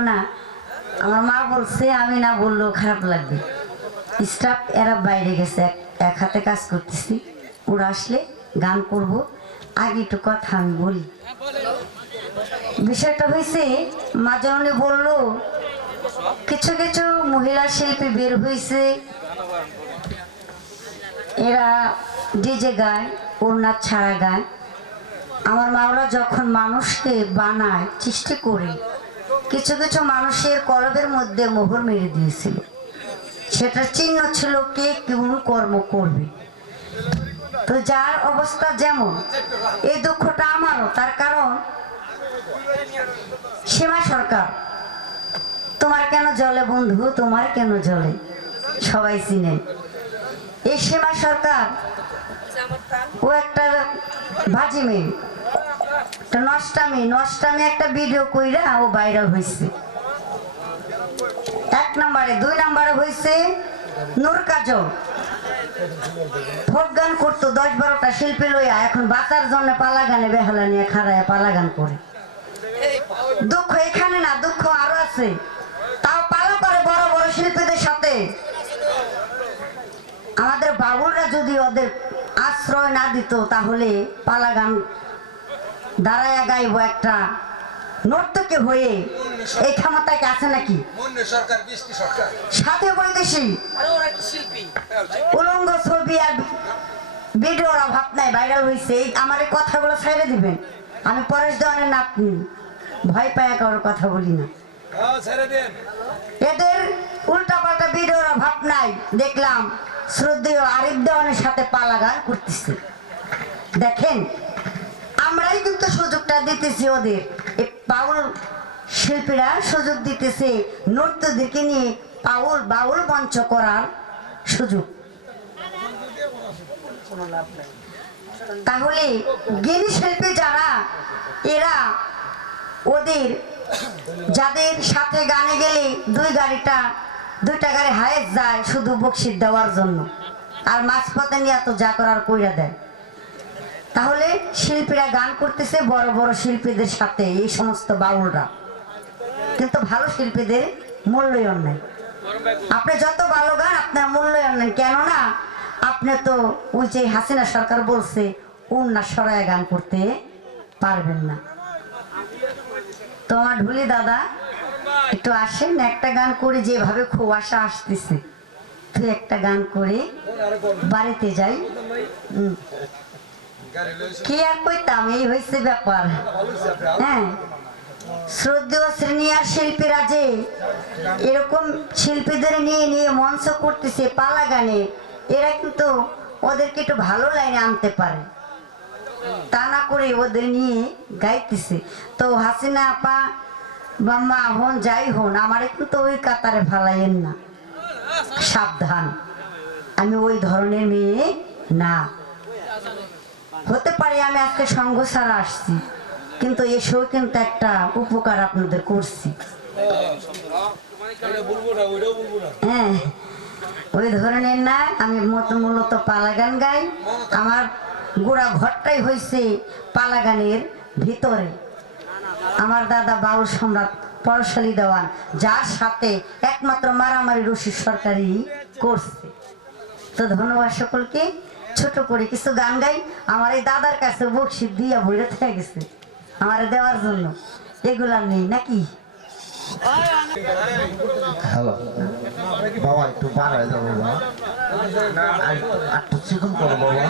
না। আমার মা বলছে, আমি না বললেও খারাপ লাগবে। স্টাফ এরা বাইরে গেছে, এক- হাতে কাজ করতেছি। ওরা আসলে গান করব। আগে একটু কথা আমি বলি। বিষয়টা হয়েছে মা জননী বলল, কিছু কিছু মহিলা শিল্পী বের হয়েছে এরা ডিজে গায় ওনার ছাড়া গায়। আমার মাওলা যখন মানুষকে বানায়, সৃষ্টি করে কিছু কিছু মানুষের কলবের মধ্যে মোহর মেরে দিয়েছিল। সেটার চিহ্ন ছিল কে কেমন কর্ম করবে। তো যার অবস্থা যেমন, এই দুঃখটা আমারও, তার কারণ সীমা সরকার। তোমার কেন জলে বন্ধু? তোমার কেন জলে? সবাই চিনেন এই সীমা সরকার ও একটা ভাজি মেয়ে একটা নষ্টামি নষ্টামি একটা ভিডিও কইরা ও ভাইরাল হয়েছে এক নম্বরে, দুই নম্বরে হয়েছে নূর কাজল। ফোক গান করতো দশ বারোটা শিল্পী লইয়া, এখন বাঁচার জন্য পালা গানে বেহালা নিয়ে খাড়ায় পালা গান করে। দুঃখ এখানে না, দুঃখ আরও আছে। তাও পালা করে বড় বড় শিল্পীদের সাথে। আমাদের বাবুরা যদি ওদের আশ্রয় না দিত, তাহলে পালা গান দাঁড়ায়া গাইব একটা নর্তকে হয়ে। এই ক্ষমতা কি আছে নাকি? মুন্নি সরকার বৃষ্টি সাথে বৈদেশি। উলঙ্গ ছবি আর ভিডিওর অভাব নাই ভাইরাল হয়েছে এই আমার এই কথাগুলো ছেড়ে দিবেন। আমি পরেশ দেওয়ানের নাতনি। ভয় পায় কারোর কথা বলি না। এদের উল্টা পাল্টা ভিডিওর অভাব নাই। দেখলাম শ্রদ্ধেয় আরিফ দেওয়ানের সাথে পালা গান করতেছে। দেখেন আমরাই কিন্তু সুযোগটা দিতেছি ওদের। পাউল শিল্পীরা সুযোগ দিতেছে নর্তদেরকে নিয়ে পাউল বাউল মঞ্চ করার সুযোগ। তাহলে জ্ঞানী শিল্পী যারা, এরা ওদের, যাদের সাথে গানে গেলে দুই গাড়িটা, দুইটা গাড়ি হায়েস যায় শুধু বকশিস দেওয়ার জন্য। আর মাঝপথে নিয়ে তো যা করার কইরা দেয়। তাহলে শিল্পীরা গান করতেছে বড় বড় শিল্পীদের সাথে, এই সমস্ত বাউলরা। কিন্তু ভালো শিল্পীদের মূল্যায়ন নেই। আপনি যত ভালো গান, আপনার মূল্যায়ন নেই। কেননা, আপনি তো ওই যে হাসিনা সরকার বলছে উন্না সরায় গান করতে পারবেন না। তোমার ঢুলি দাদা, একটু আসেন, একটা গান করে যেভাবে কুয়াশা আসতেছে তুই একটা গান করে বাড়িতে যাই। কি আর কইতাম এই হয়েছে ব্যাপার। হ্যাঁ? শ্রদ্ধেয় সিনিয়র শিল্পীরা যে এরকম শিল্পীদের নিয়ে নিয়ে মঞ্চ করতেছে, পালা গানে, এরা কিন্তু ওদেরকে একটু ভালো লাইনে আনতে পারে। তা না করে ওদের নিয়ে গাইতেছে। তো হাসিনা আপা বা মা হন, যাই হন, আমারে কিন্তু ওই কাতারে ফালাইয়েন না। সাবধান। আমি ওই ধরনের মেয়ে না। হতে পারে আমি আজকে সঙ্গ ছাড়া আসছি, কিন্তু এসেও কিন্তু একটা উপকার আপনাদের করছি। হ্যাঁ ওই ধরনের না, আমি মূলত পালা গান গাই। আমার গোড়া ঘরটাই হয়েছে পালা গানের ভিতরে। আমার দাদা বাউল সম্রাট পরশালী দেওয়ান, যার সাথে একমাত্র মারামারি রশি সরকারি করছে। তো ধন্যবাদ সকলকে। ছোট করে কিছু গান গাই, আমার এই দাদার কাছে বকশি দিয়া ভরে থেকে গেছে। আমার দেওয়ার জন্য। এগুলা নেই, নাকি? হ্যালো। বাবা, একটু বাড়ায় যাব বাবা। আর একটু চিকন করো বাবা।